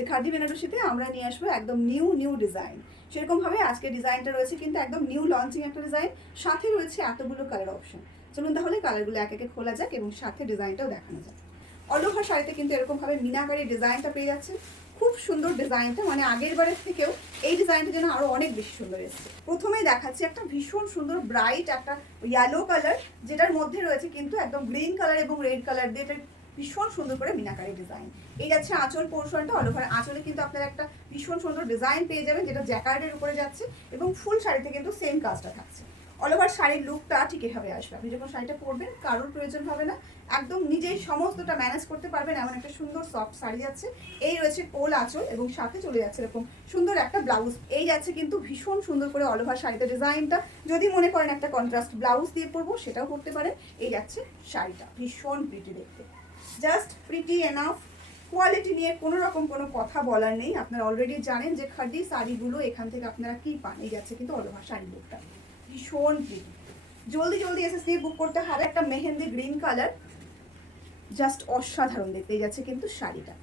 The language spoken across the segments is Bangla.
যে খাদি বেনারসিতে আমরা নিয়ে আসবো একদম নিউ ডিজাইন। সেরকমভাবে আজকে ডিজাইনটা রয়েছে কিন্তু একদম নিউ লঞ্চিং একটা ডিজাইন, সাথে রয়েছে এতগুলো কালার অপশন। চলুন তাহলে কালারগুলো এক একে খোলা যাক এবং সাথে ডিজাইনটাও দেখানো যাক। অল ওভার শাড়িতে কিন্তু এরকমভাবে মিনাকারি ডিজাইনটা পেয়ে যাচ্ছে। খুব সুন্দর ডিজাইনটা, মানে আগের বারের থেকেও এই ডিজাইনটা যেন আরও অনেক বেশি সুন্দর এসেছে। প্রথমেই দেখাচ্ছি একটা ভীষণ সুন্দর ব্রাইট একটা ইয়েলো কালার, যেটার মধ্যে রয়েছে কিন্তু একদম গ্রিন কালার এবং রেড কালার দিয়ে ভীষণ সুন্দর করে মিনাকারি ডিজাইন। এই যাচ্ছে আঁচল পোর্শনটা, অল ওভার আঁচলে কিন্তু আপনারা একটা ভীষণ সুন্দর ডিজাইন পেয়ে যাবেন, যেটা জ্যাকার্ডের উপরে যাচ্ছে এবং ফুল শাড়িতে কিন্তু সেম কাজটা থাকছে। অল ওভার শাড়ির লুকটা ঠিক এভাবে আসবে। আপনি যখন শাড়িটা পরবেন কারোর প্রয়োজন হবে না, একদম নিজেই সমস্তটা ম্যানেজ করতে পারবেন, এমন একটা সুন্দর সফট শাড়ি যাচ্ছে। এই রয়েছে কোল আঁচল এবং সাথে চলে যাচ্ছে এরকম সুন্দর একটা ব্লাউজ। এই যাচ্ছে কিন্তু ভীষণ সুন্দর করে অল ওভার শাড়িতে ডিজাইনটা। যদি মনে করেন একটা কন্ট্রাস্ট ব্লাউজ দিয়ে পরবো সেটাও করতে পারেন। এই যাচ্ছে শাড়িটা, ভীষণ প্রিটি দেখতে, জাস্ট প্রিটি এনাফ। কোয়ালিটি নিয়ে কোনো রকম কোনো কথা বলার নেই। আপনারা অলরেডি জানেন যে খাদি শাড়িগুলো এখান থেকে আপনারা কি পান। এই যাচ্ছে কিন্তু অল ওভার শাড়ি লুকটা, ভীষণ প্রিটি। জলদি এসে স্লিপ বুক করতে হবে। একটা মেহেন্দি গ্রিন কালার, জাস্ট অসাধারণ দেখতে। এই যাচ্ছে কিন্তু শাড়িটা,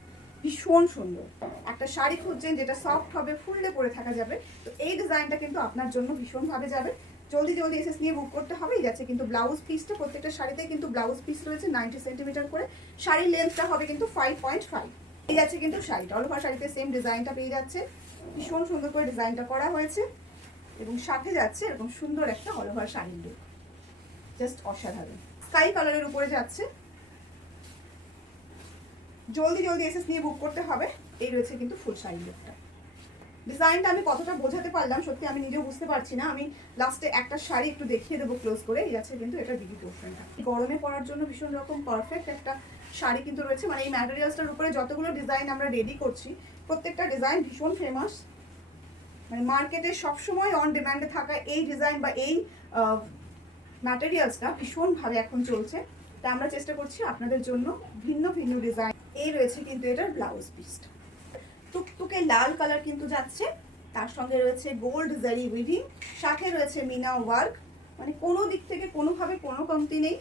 ভীষণ সুন্দর একটা শাড়ি খুঁজছেন যেটা সফট হবে, ফুললে পরে থাকা যাবে, তো এই ডিজাইনটা কিন্তু আপনার জন্য ভীষণভাবে যাবে। জলদি এসে নিয়ে বুক করতে হবে। এই যাচ্ছে কিন্তু ব্লাউজ পিসটা, প্রত্যেকটা শাড়িতে কিন্তু ব্লাউজ পিস রয়েছে 90 সেন্টিমিটার করে। শাড়ির লেন্থটা হবে কিন্তু 5.5। এই যাচ্ছে কিন্তু শাড়িটা, অল ওভার শাড়িতে সেম ডিজাইনটা পেয়ে যাচ্ছে। ভীষণ সুন্দর করে ডিজাইনটা করা হয়েছে এবং সাথে যাচ্ছে এরকম সুন্দর একটা অল ওভার শাড়ির লুক, জাস্ট অসাধারণ। স্কাই কালারের উপরে যাচ্ছে। জলদি এসএস নিয়ে বুক করতে হবে। এই রয়েছে কিন্তু ফুল শাড়ি লুকটা। ডিজাইনটা আমি কতটা বোঝাতে পারলাম সত্যি আমি নিজেও বুঝতে পারছি না। আমি লাস্টে একটা শাড়ি একটু দেখিয়ে দেবো ক্লোজ করে। এই আছে কিন্তু এটা বিগি পোর্শনটা, গরমে পরার জন্য ভীষণ রকম পারফেক্ট একটা শাড়ি কিন্তু রয়েছে। মানে এই ম্যাটেরিয়ালসটার উপরে যতগুলো ডিজাইন আমরা রেডি করছি প্রত্যেকটা ডিজাইন ভীষণ ফেমাস। মানে মার্কেটে সবসময় অন ডিমান্ডে থাকা এই ডিজাইন বা এই ম্যাটেরিয়ালসটা ভীষণভাবে এখন চলছে। তা আমরা চেষ্টা করছি আপনাদের জন্য ভিন্ন ডিজাইন। এই রয়েছে কিন্তু এটার ব্লাউজ পিসটা, টুকটুকে লাল কালার কিন্তু যাচ্ছে, তার সঙ্গে রয়েছে গোল্ড জারি উইভিং, সাথে রয়েছে মিনা ওয়ার্ক। মানে কোনো দিক থেকে কোনোভাবে কোনো কমতি নেই।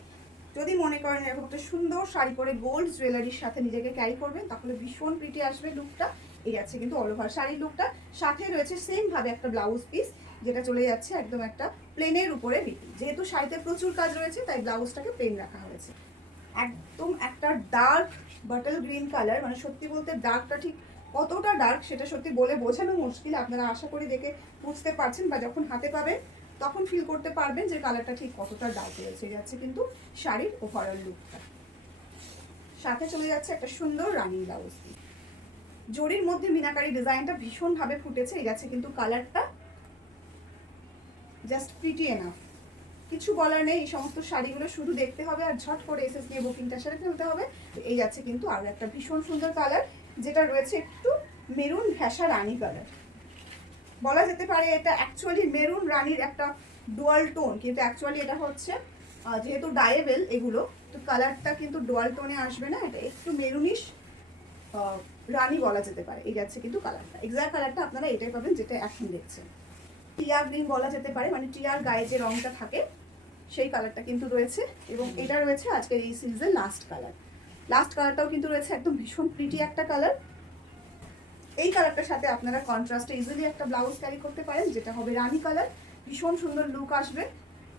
যদি মনে করেন এরকম একটা সুন্দর শাড়ি পরে গোল্ড জুয়েলারির সাথে নিজেকে ক্যারি করবেন তাহলে ভীষণ প্রিটি আসবে লুকটা। এই আছে কিন্তু অল ওভার শাড়ির লুকটা, সাথে রয়েছে সেম ভাবে একটা ব্লাউজ পিস যেটা চলে যাচ্ছে একদম একটা প্লেনের উপরে বিটি। যেহেতু শাড়িতে প্রচুর কাজ রয়েছে তাই ব্লাউজটাকে প্লেন রাখা হয়েছে। একদম একটা ডার্ক বাটল গ্রিন কালার, মানে সত্যি বলতে ডার্কটা ঠিক কতটা ডার্ক সেটা সত্যি বলে বোঝানো মুশকিল। আপনারা আশা করি দেখে বুঝতে পারছেন বা যখন হাতে পাবেন তখন ফিল করতে পারবেন যে কালারটা ঠিক কতটা ডার্ক রয়েছে। যাচ্ছে কিন্তু শাড়ির ওভারঅল লুকটা, সাথে চলে যাচ্ছে একটা সুন্দর রানিং ব্লাউজ। জরির মধ্যে মিনাকারি ডিজাইনটা ভীষণভাবে ফুটেছে। এই যাচ্ছে কিন্তু কালারটা, জাস্ট প্রিটি এনাফ, কিছু বলার নেই। এই সমস্ত শাড়িগুলো শুধু দেখতে হবে আর ঝট করে এসএস দিয়ে বুকিংটা সেরে ফেলতে হবে। এই যাচ্ছে কিন্তু আরও একটা ভীষণ সুন্দর কালার, যেটা রয়েছে একটু মেরুন ঘেঁষা রানী কালার। বলা যেতে পারে এটা অ্যাকচুয়ালি মেরুন রানীর একটা ডুয়াল টোন, কিন্তু অ্যাকচুয়ালি এটা হচ্ছে যেহেতু ডায়েবেল এগুলো, তো কালারটা কিন্তু ডুয়াল টোনে আসবে না, এটা একটু মেরুনিশ রানী বলা যেতে পারে। এই যাচ্ছে কিন্তু কালারটা, এক্সাক্ট কালারটা আপনারা এটাই পাবেন যেটা এখন দেখছেন। টিয়ার গ্রিন বলা যেতে পারে, মানে টিয়ার গায়ে যে রংটা থাকে সেই কালারটা কিন্তু রয়েছে। এবং এটা রয়েছে আজকের এই সিরিজের লাস্ট কালারটাও কিন্তু রয়েছে একদম ভীষণ প্রিটি একটা কালার। এই কালারটার সাথে আপনারা কন্ট্রাস্টে ইজিলি একটা ব্লাউজ ক্যারি করতে পারেন যেটা হবে রানী কালার, ভীষণ সুন্দর লুক আসবে।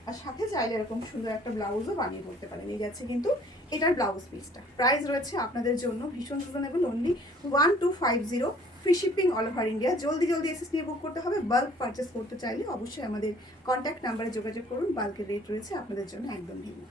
আর সাথে চাইলে এরকম সুন্দর একটা ব্লাউজও বানিয়ে পড়তে পারেন। এই যাচ্ছে কিন্তু এটার ব্লাউজ পিসটা। প্রাইস রয়েছে আপনাদের জন্য ভীষণ reasonable, only 1250, free shipping all over India. জলদি এসএস নিয়ে বুক করতে হবে। বাল্ক পারচেস করতে চাইলে অবশ্যই আমাদের কন্ট্যাক্ট নাম্বারে যোগাযোগ করুন। বাল্কের রেট রয়েছে আপনাদের জন্য একদম ভিন্ন।